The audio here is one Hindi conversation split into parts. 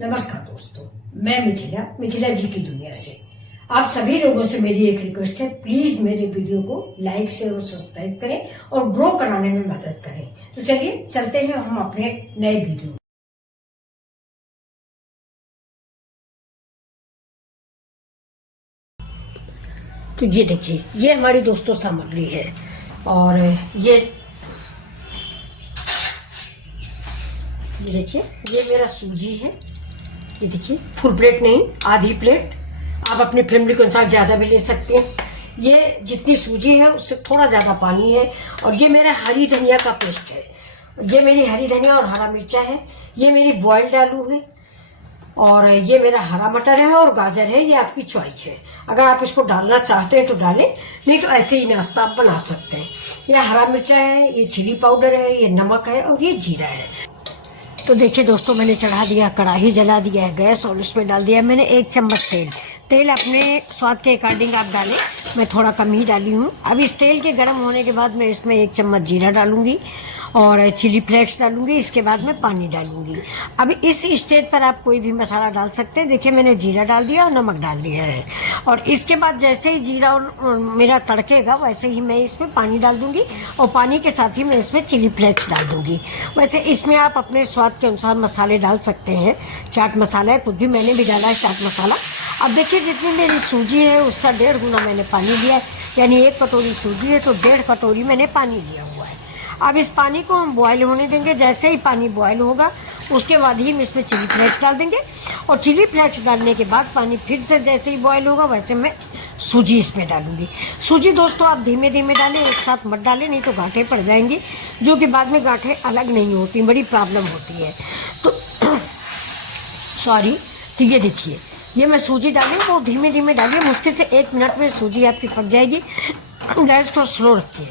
नमस्कार दोस्तों, मैं मिथिला जी की दुनिया से आप सभी लोगों से मेरी एक रिक्वेस्ट है, प्लीज मेरे वीडियो को लाइक शेयर और सब्सक्राइब करें और ग्रो कराने में मदद करें। तो चलिए चलते हैं हम अपने नए वीडियो। तो ये देखिए, ये हमारी दोस्तों सामग्री है और ये देखिए, ये मेरा सूजी है। ये देखिए, फुल प्लेट नहीं, आधी प्लेट। आप अपनी फैमिली के अनुसार ज़्यादा भी ले सकते हैं। ये जितनी सूजी है उससे थोड़ा ज़्यादा पानी है। और ये मेरा हरी धनिया का पेस्ट है। ये मेरी हरी धनिया और हरा मिर्चा है। ये मेरी बॉइल्ड आलू है और ये मेरा हरा मटर है और गाजर है। ये आपकी चॉइस है, अगर आप इसको डालना चाहते हैं तो डालें, नहीं तो ऐसे ही नाश्ता आप बना सकते हैं। ये हरा मिर्चा है, ये चिली पाउडर है, ये नमक है और ये जीरा है। तो देखिए दोस्तों, मैंने चढ़ा दिया, कढ़ाई जला दिया है गैस और इसमें डाल दिया मैंने 1 चम्मच तेल। तेल अपने स्वाद के अकॉर्डिंग आप डालें, मैं थोड़ा कम ही डाली हूँ। अब इस तेल के गर्म होने के बाद मैं इसमें 1 चम्मच जीरा डालूंगी और चिली फ्लेक्स डालूंगी। इसके बाद मैं पानी डालूंगी। अब इस स्टेज पर आप कोई भी मसाला डाल सकते हैं। देखिए, मैंने जीरा डाल दिया और नमक डाल दिया है और इसके बाद जैसे ही जीरा और मेरा तड़केगा वैसे ही मैं इसमें पानी डाल दूंगी और पानी के साथ ही मैं इसमें चिली फ्लेक्स डाल दूंगी। वैसे इसमें आप अपने स्वाद के अनुसार मसाले डाल सकते हैं। चाट मसाला है, खुद भी मैंने भी डाला है चाट मसाला। अब देखिए, जितनी मेरी सूजी है उससे 1.5 गुना मैंने पानी लिया है, यानी 1 कटोरी सूजी है तो 1.5 कटोरी मैंने पानी लिया हुआ है। अब इस पानी को हम बॉयल होने देंगे। जैसे ही पानी बॉयल होगा उसके बाद ही हम इसमें चिली फ्लेक्स डाल देंगे और चिली फ्लेक्स डालने के बाद पानी फिर से जैसे ही बॉयल होगा वैसे मैं सूजी इसमें डालूंगी। सूजी दोस्तों आप धीमे धीमे डालें, एक साथ मत डालें, नहीं तो गांठें पड़ जाएंगी, जो कि बाद में गांठें अलग नहीं होती, बड़ी प्रॉब्लम होती है। तो सॉरी। तो ये देखिए, ये मैं सूजी डाली, वो धीमे धीमे डालिए, मुश्किल से 1 मिनट में सूजी आपकी पक जाएगी। गैस को स्लो रखिए।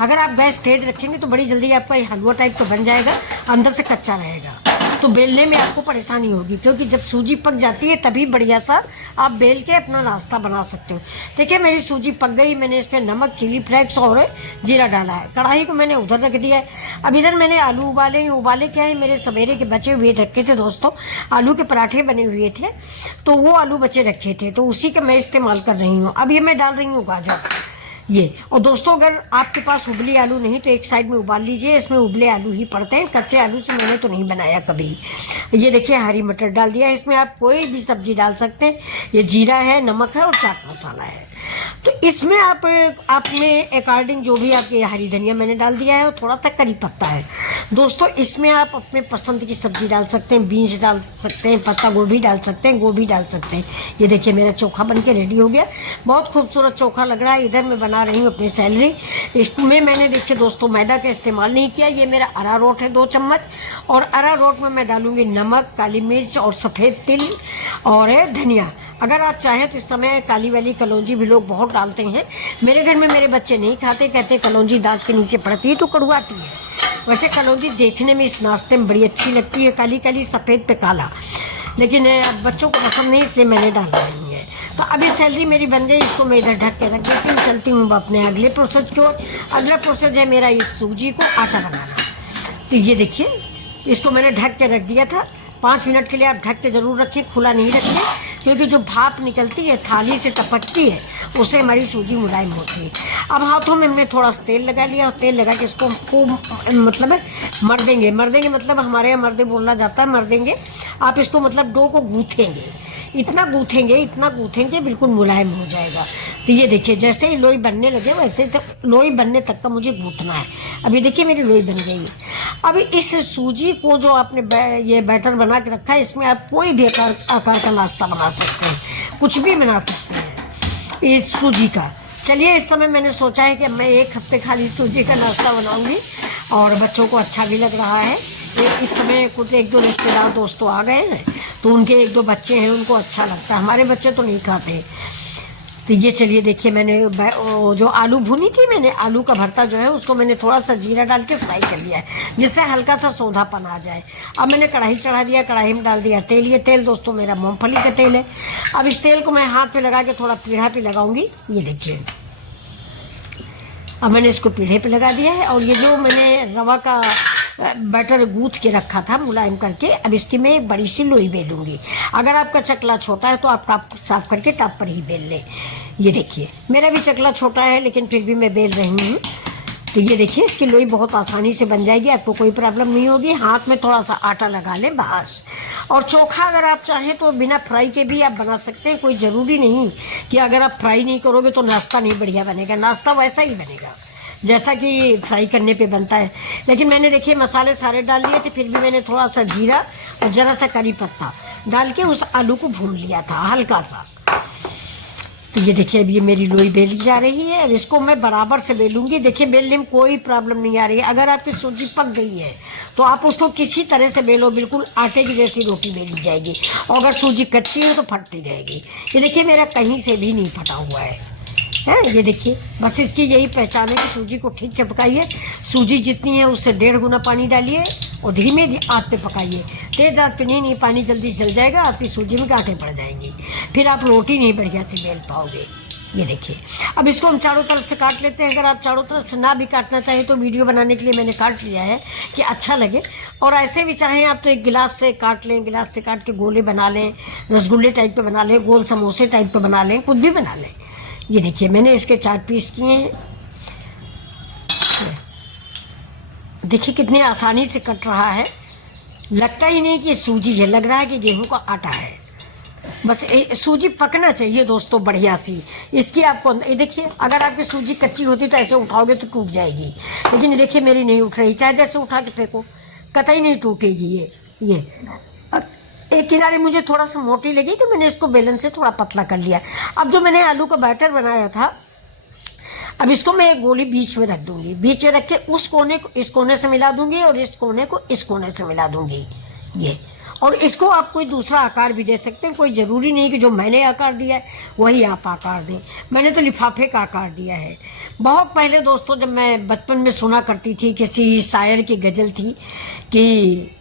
अगर आप गैस तेज रखेंगे तो बड़ी जल्दी आपका ये हलवा टाइप का बन जाएगा, अंदर से कच्चा रहेगा, तो बेलने में आपको परेशानी होगी। क्योंकि जब सूजी पक जाती है तभी बढ़िया सा आप बेल के अपना नाश्ता बना सकते हो। देखिए, मेरी सूजी पक गई। मैंने इसमें नमक, चिली फ्लेक्स और जीरा डाला है। कढ़ाई को मैंने उधर रख दिया है। अब इधर मैंने आलू उबाले क्या है, मेरे सवेरे के बचे हुए रखे थे दोस्तों, आलू के पराठे बने हुए थे, तो वो आलू बचे रखे थे, तो उसी का मैं इस्तेमाल कर रही हूँ। अब ये मैं डाल रही हूँ गाजर, ये। और दोस्तों, अगर आपके पास उबली आलू नहीं तो एक साइड में उबाल लीजिए, इसमें उबले आलू ही पड़ते हैं, कच्चे आलू से मैंने तो नहीं बनाया कभी। ये देखिए, हरी मटर डाल दिया। इसमें आप कोई भी सब्जी डाल सकते हैं। ये जीरा है, नमक है और चाट मसाला है। तो इसमें आप अपने अकॉर्डिंग जो भी आपके, हरी धनिया मैंने डाल दिया है और थोड़ा सा करी पत्ता है। दोस्तों, इसमें आप अपने पसंद की सब्जी डाल सकते हैं, बीन्स डाल सकते हैं, पत्ता गोभी डाल सकते हैं, गोभी डाल सकते हैं। ये देखिए, मेरा चोखा बन के रेडी हो गया, बहुत खूबसूरत चोखा लग रहा है। इधर मैं बना रही हूँ अपनी सैलरी। इसमें मैंने देखिए दोस्तों मैदा का इस्तेमाल नहीं किया। ये मेरा अरारोट है 2 चम्मच और अरारोट में मैं डालूंगी नमक, काली मिर्च और सफ़ेद तिल और धनिया। अगर आप चाहें तो इस समय काली वाली कलौंजी भी लोग बहुत डालते हैं। मेरे घर में मेरे बच्चे नहीं खाते, कहते कलौंजी दांत के नीचे पड़ती है तो कड़वाती है। वैसे कलौंजी देखने में इस नाश्ते में बड़ी अच्छी लगती है, काली काली सफ़ेद पे काला, लेकिन बच्चों को पसंद नहीं, इसलिए मैंने डाला नहीं है। तो अभी सैलरी मेरी बन गई, इसको मैं इधर ढक के रख देती हूँ। चलती हूँ अपने अगले प्रोसेस की ओर। अगला प्रोसेस है मेरा इस सूजी को आटा बनाना। तो ये देखिए, इसको मैंने ढक के रख दिया था। 5 मिनट के लिए आप ढक के ज़रूर रखें, खुला नहीं रखें, क्योंकि जो भाप निकलती है थाली से टपकती है, उससे हमारी सूजी मुलायम होती है। अब हाथों में हमने थोड़ा सा तेल लगा लिया और तेल लगा के इसको खूब मतलब मर देंगे मतलब हमारे यहाँ मर्दे बोलना जाता है, मर देंगे। आप इसको मतलब डो को गूँथेंगे, इतना गूँथेंगे बिल्कुल मुलायम हो जाएगा। तो ये देखिए, जैसे ही लोई बनने लगे वैसे तो लोई बनने तक का मुझे गूँथना है। अभी देखिए, मेरी लोई बन गई है। अब इस सूजी को जो आपने ये बैटर बना के रखा है, इसमें आप कोई भी आकार का नाश्ता बना सकते हैं, कुछ भी बना सकते हैं इस सूजी का। चलिए, इस समय मैंने सोचा है कि मैं 1 हफ्ते खाली सूजी का नाश्ता बनाऊंगी और बच्चों को अच्छा भी लग रहा है। इस समय कुछ 1-2 रिश्तेदार दोस्तों आ गए हैं, तो उनके 1-2 बच्चे हैं, उनको अच्छा लगता है। हमारे बच्चे तो नहीं खाते। तो ये चलिए देखिए, मैंने जो आलू भुनी थी, मैंने आलू का भरता जो है उसको मैंने थोड़ा सा जीरा डाल के फ्राई कर लिया है, जिससे हल्का सा सौंधापन आ जाए। अब मैंने कढ़ाई चढ़ा दिया, कढ़ाई में डाल दिया तेल। ये तेल दोस्तों मेरा मूंगफली का तेल है। अब इस तेल को मैं हाथ पे लगा के थोड़ा पीढ़ा पे लगाऊंगी। ये देखिए, अब मैंने इसको पीढ़े पे लगा दिया है और ये जो मैंने रवा का बैटर गूँथ के रखा था मुलायम करके। अब इसकी मैं एक बड़ी सी लोई बेलूँगी। अगर आपका चकला छोटा है तो आप टाप साफ करके टाप पर ही बेल लें। ये देखिए मेरा भी चकला छोटा है लेकिन फिर भी मैं बेल रही हूँ। तो ये देखिए इसकी लोई बहुत आसानी से बन जाएगी, आपको कोई प्रॉब्लम नहीं होगी। हाथ में थोड़ा सा आटा लगा लें बस। और चोखा अगर आप चाहें तो बिना फ्राई के भी आप बना सकते हैं, कोई ज़रूरी नहीं कि अगर आप फ्राई नहीं करोगे तो नाश्ता नहीं बढ़िया बनेगा। नाश्ता वैसा ही बनेगा जैसा कि फ्राई करने पे बनता है। लेकिन मैंने देखिए मसाले सारे डाल लिए थे, फिर भी मैंने थोड़ा सा जीरा और ज़रा सा करी पत्ता डाल के उस आलू को भून लिया था हल्का सा। तो ये देखिए अब ये मेरी लोई बेली जा रही है। अब इसको मैं बराबर से बेलूंगी। देखिए बेलने में कोई प्रॉब्लम नहीं आ रही है। अगर आपकी सूजी पक गई है तो आप उसको किसी तरह से बेलो, बिल्कुल आटे की जैसी रोटी बेली जाएगी। और अगर सूजी कच्ची है तो फटती रहेगी। ये देखिए मेरा कहीं से भी नहीं फटा हुआ है ये देखिए। बस इसकी यही पहचान है कि सूजी को ठीक से पकाइए। सूजी जितनी है उससे 1.5 गुना पानी डालिए और धीमे आंच पे पकाइए। तेज आंच पे नहीं, पानी जल्दी जल जाएगा, आपकी सूजी में गांठें पड़ जाएंगी, फिर आप रोटी नहीं बढ़िया से बेल पाओगे। ये देखिए अब इसको हम चारों तरफ से काट लेते हैं। अगर आप चारों तरफ से ना भी काटना चाहें तो वीडियो बनाने के लिए मैंने काट लिया है कि अच्छा लगे। और ऐसे भी चाहें आप तो एक गिलास से काट लें, गिलास से काट के गोले बना लें, रसगुल्ले टाइप पे बना लें, गोल समोसे टाइप पे बना लें, कुछ भी बना लें। ये देखिए मैंने इसके 4 पीस किए हैं। देखिए कितनी आसानी से कट रहा है, लगता ही नहीं कि सूजी है, लग रहा है कि गेहूं का आटा है। बस सूजी पकना चाहिए दोस्तों बढ़िया सी। इसकी आपको ये देखिए अगर आपकी सूजी कच्ची होती तो ऐसे उठाओगे तो टूट जाएगी, लेकिन देखिए मेरी नहीं उठ रही, चाहे जैसे उठा के फेंको कतई नहीं टूटेगी ये। अब एक किनारे मुझे थोड़ा सा मोटी लगी तो मैंने इसको बेलन से थोड़ा पतला कर लिया। अब जो मैंने आलू का बैटर बनाया था, अब इसको मैं एक गोली बीच में रख दूंगी। बीच में रख के उस कोने को इस कोने से मिला दूंगी और इस कोने को इस कोने से मिला दूंगी ये। और इसको आप कोई दूसरा आकार भी दे सकते हैं, कोई ज़रूरी नहीं कि जो मैंने आकार दिया है वही आप आकार दें। मैंने तो लिफाफे का आकार दिया है। बहुत पहले दोस्तों जब मैं बचपन में सुना करती थी, किसी शायर की गज़ल थी कि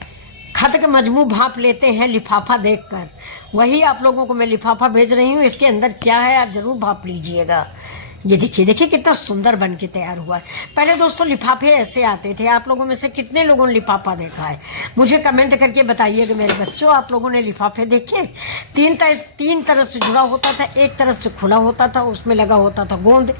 खत का मजमू भाप लेते हैं लिफाफा देखकर, वही आप लोगों को मैं लिफाफा भेज रही हूँ। इसके अंदर क्या है आप ज़रूर भाप लीजिएगा। ये देखिए कितना सुंदर बन के तैयार हुआ है। पहले दोस्तों लिफाफे ऐसे आते थे। आप लोगों में से कितने लोगों ने लिफाफा देखा है मुझे कमेंट करके बताइएगा मेरे बच्चों। आप लोगों ने लिफाफे देखे? 3 तरफ से जुड़ा होता था, एक तरफ से खुला होता था, उसमें लगा होता था गोंद,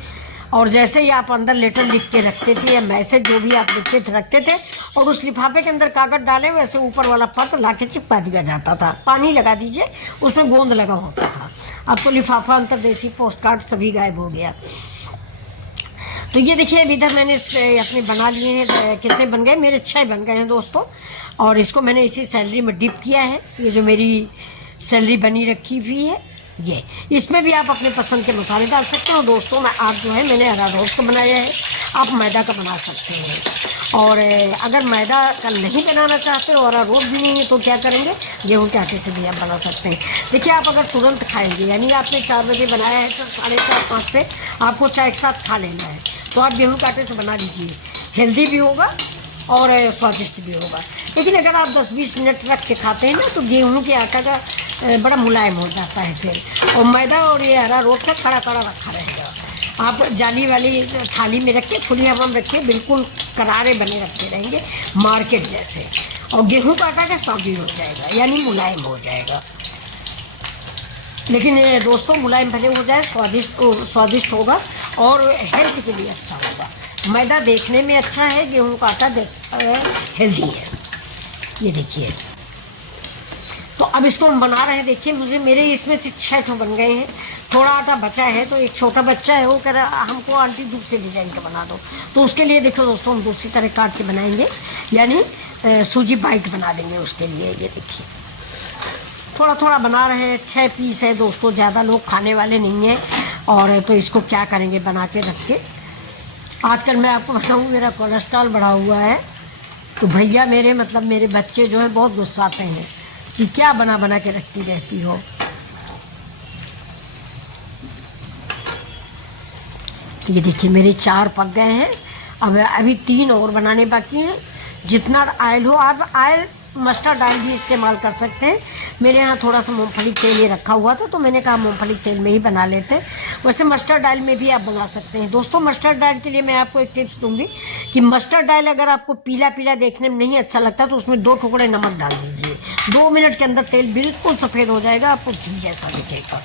और जैसे ही आप अंदर लेटर लिख के रखते थे या मैसेज जो भी आप लिखते थे रखते थे और उस लिफाफे के अंदर कागज डाले वैसे ऊपर वाला पत्र ला के चिपका दिया जाता था। पानी लगा दीजिए, उसमें गोंद लगा होता था। अब तो लिफाफा अंतरदेशी पोस्ट कार्ड सभी गायब हो गया। तो ये देखिए अभी तक मैंने अपने बना लिए हैं। कितने बन गए? मेरे 6 बन गए हैं दोस्तों। और इसको मैंने इसी सैलरी में डिप किया है। ये जो मेरी सैलरी बनी रखी हुई है ये, इसमें भी आप अपने पसंद के मसाले डाल सकते हो दोस्तों। आप जो है मैंने अरारोट का बनाया है, आप मैदा का बना सकते हैं। और अगर मैदा का नहीं बनाना चाहते हो और अरारोट भी नहीं है तो क्या करेंगे, गेहूं के आटे से भी आप बना सकते हैं। देखिए आप अगर तुरंत खाएंगे, यानी आपने 4 बजे बनाया है तो 4:30-5 पे आपको चाय के साथ खा लेना है, तो आप गेहूं के आटे से बना लीजिए। हेल्दी भी होगा और स्वादिष्ट भी होगा। लेकिन अगर आप 10-20 मिनट रख के खाते हैं ना तो गेहूं के आटा का बड़ा मुलायम हो जाता है फिर, और मैदा और ये अरारोट का खड़ा रखा रहेगा। आप जाली वाली थाली में रखिए, खुली हवा में रखिए, बिल्कुल करारे बने रखे रहेंगे मार्केट जैसे, और गेहूं का आटा का सॉफ्ट हो जाएगा, यानी मुलायम हो जाएगा। लेकिन ये दोस्तों मुलायम भले हो जाए, स्वादिष्ट होगा और हेल्थ के लिए अच्छा होगा। मैदा देखने में अच्छा है, गेहूं का आटा हेल्दी है। ये देखिए तो अब इसको हम बना रहे हैं। देखिए मेरे इसमें से 6 बन गए हैं। थोड़ा आटा बचा है तो एक छोटा बच्चा है वो कह रहा हमको आंटी दूसरे डिजाइन का बना दो, तो उसके लिए देखो दोस्तों हम दूसरी तरह काट के बनाएंगे, यानी सूजी बाइट बना देंगे उसके लिए। ये देखिए थोड़ा बना रहे हैं। 6 पीस है दोस्तों, ज़्यादा लोग खाने वाले नहीं हैं। और तो इसको क्या करेंगे बना के रख के। आजकल मैं आपको बताऊँ मेरा कोलेस्ट्रॉल बढ़ा हुआ है, तो भैया मेरे बच्चे जो है बहुत गुस्साते हैं कि क्या बना के रखती रहती हो। तो ये देखिए मेरे 4 पक गए हैं। अब अभी 3 और बनाने बाकी हैं। जितना ऑयल हो, आप ऑयल मस्टर्ड ऑयल भी इस्तेमाल कर सकते हैं। मेरे यहाँ थोड़ा सा मूंगफली तेल ये रखा हुआ था, तो मैंने कहा मूंगफली तेल में ही बना लेते हैं। वैसे मस्टर्ड ऑयल में भी आप बना सकते हैं। दोस्तों, मस्टर्ड ऑयल के लिए मैं आपको एक टिप्स दूंगी कि मस्टर्ड ऑयल अगर आपको पीला पीला देखने में नहीं अच्छा लगता तो उसमें 2 टुकड़े नमक डाल दीजिए। 2 मिनट के अंदर तेल बिल्कुल सफ़ेद हो जाएगा, आपको घी जैसा दिखेगा।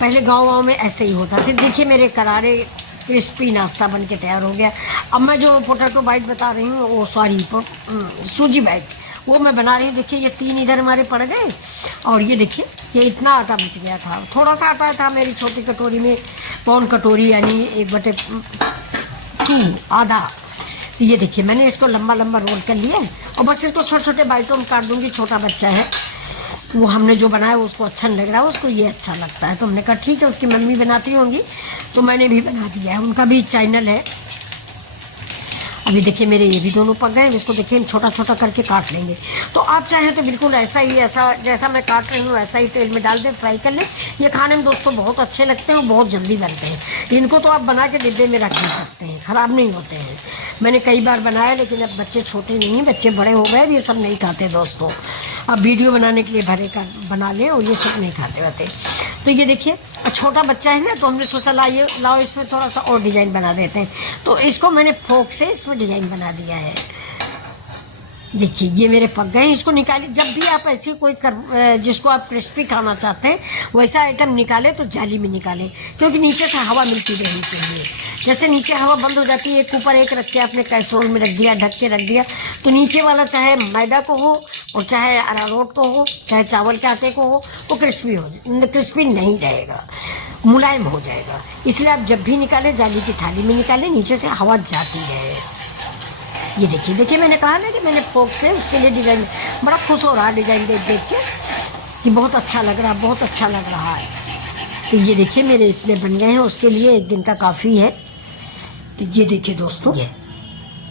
पहले गाँव में ऐसे ही होता था। देखिए मेरे करारे क्रिस्पी नाश्ता बन के तैयार हो गया। अब मैं जो पोटैटो बाइट बता रही हूँ, वो सूजी बाइट, वो मैं बना रही हूँ। देखिए ये 3 इधर हमारे पड़ गए, और ये देखिए ये इतना आटा बच गया था। थोड़ा सा आटा था मेरी छोटी कटोरी में, पौन कटोरी यानी 1/2 आधा। तो ये देखिए मैंने इसको लंबा लंबा रोल कर लिया, और बस इसको छोटे छोटे बाइटों में काट दूँगी। छोटा बच्चा है, वो हमने जो बनाया उसको अच्छा नहीं लग रहा है, उसको ये अच्छा लगता है। तो हमने कहा ठीक है, उसकी मम्मी बनाती होंगी तो मैंने भी बना दिया है। उनका भी चैनल है। अभी देखिए मेरे ये भी दोनों पक गए। इसको देखिए हम छोटा छोटा करके काट लेंगे। तो आप चाहें तो बिल्कुल ऐसा जैसा मैं काट रही हूँ ऐसा ही तेल में डाल दें, फ्राई कर लें। ये खाने में दोस्तों बहुत अच्छे लगते हैं और बहुत जल्दी बनते हैं। इनको तो आप बना के डिब्बे में रख भी सकते हैं, ख़राब नहीं होते हैं। मैंने कई बार बनाया, लेकिन अब बच्चे छोटे नहीं हैं, बच्चे बड़े हो गए, ये सब नहीं खाते दोस्तों। अब वीडियो बनाने के लिए भरे का बना लें, और ये सब नहीं खाते रहते। तो ये देखिए छोटा बच्चा है ना, तो हमने सोचा लाओ इसमें थोड़ा सा और डिज़ाइन बना देते हैं। तो इसको मैंने फोक से इसमें डिज़ाइन बना दिया है। देखिए ये मेरे पक गए हैं। इसको निकालिए। जब भी आप ऐसे जिसको आप क्रिस्पी खाना चाहते हैं वैसा आइटम निकालें तो जाली में निकालें, क्योंकि नीचे से हवा मिलती रहनी चाहिए। जैसे नीचे हवा बंद हो जाती है, एक ऊपर एक रख के आपने कैसरोल में रख दिया, ढक के रख दिया, तो नीचे वाला चाहे मैदा को हो और चाहे अरारोट को हो, चाहे चावल के आटे को हो, वो क्रिस्पी नहीं रहेगा, मुलायम हो जाएगा। इसलिए आप जब भी निकालें जाली की थाली में निकालें, नीचे से हवा जाती रहे। ये देखिए मैंने कहा ना कि मैंने फोक से उसके लिए डिज़ाइन, बड़ा खुश हो रहा डिज़ाइन देख के कि बहुत अच्छा लग रहा है। तो ये देखिए मेरे इतने बन गए हैं, उसके लिए 1 दिन का काफ़ी है। तो ये देखिए दोस्तों,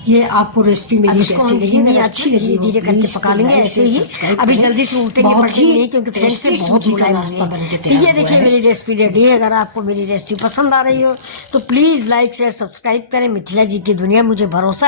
ये आपको रेसिपी मेरी कैसी लगी? मेरी अच्छी लगी, धीरे करके पका लेंगे ऐसे ही। अभी जल्दी से उल्टेंगे नहीं, क्योंकि फ्रेंच से बहुत मुलायम नाश्ता बन के तैयार। ये देखिए मेरी रेसिपी रेडी है। अगर आपको मेरी रेसिपी पसंद आ रही हो तो प्लीज़ लाइक शेयर सब्सक्राइब करें। मिथिला जी की दुनिया, मुझे भरोसा